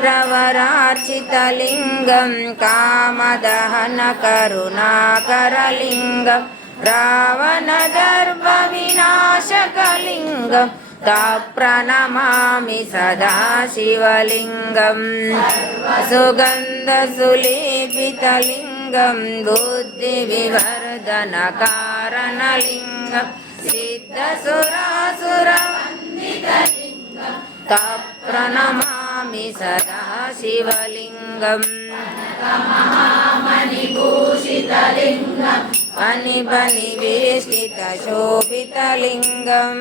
प्रवरार्चितलिङ्गं कामदहनकरुणाकरलिङ्गं रावणदर्पविनाशकलिङ्गं प्रणमामि सदा शिवलिङ्गं सुगन्धसुलेपितलिङ्गं बुद्धिविवर्धनकारणलिङ्गं सिद्धसुरासुरवन्दितलिङ्गं प्रणमामि सदा शिवलिङ्गं मणिभूषितलिङ्गं फणिफणिवेष्टितशोभितलिङ्गं